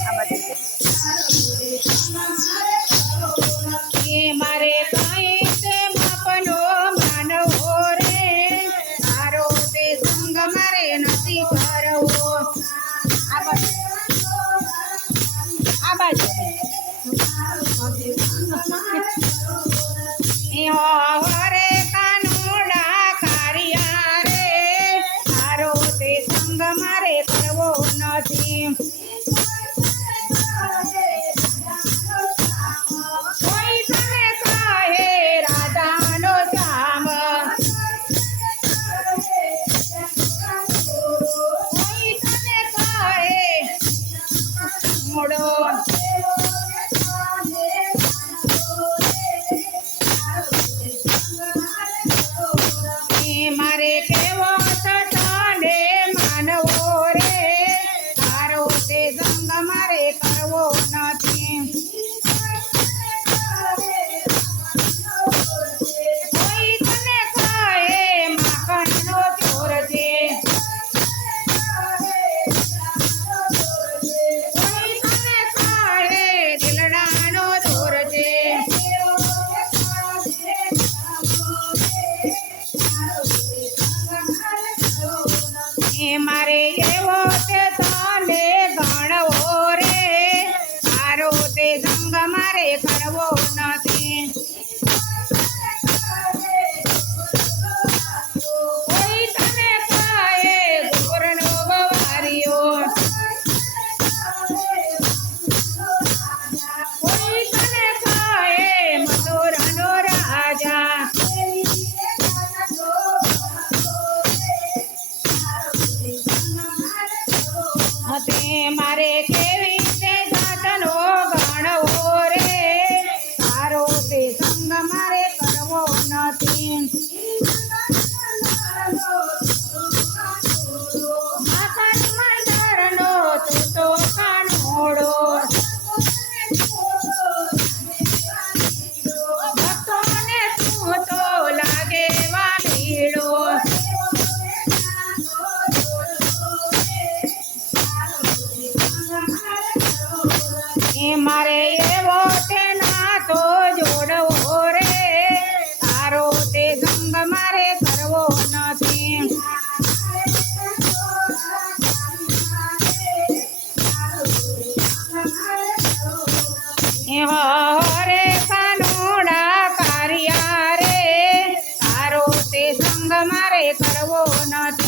આ મારે કાંઈ તે માપનો માનવો રે તે સંગ નથી કરવો આ બાજુ. આ মরণ મારે એવો તે તને ગણવો રે. મારો તે સંગ મારે કરવો નથી ની મારે એવો તે નાતો જોડવો રે તારો તે સંગ મારે કરવો નથી એવો રે કાનોડા કારિયા રે તારો તે સંગ મારે કરવો નથી